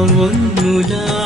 மழை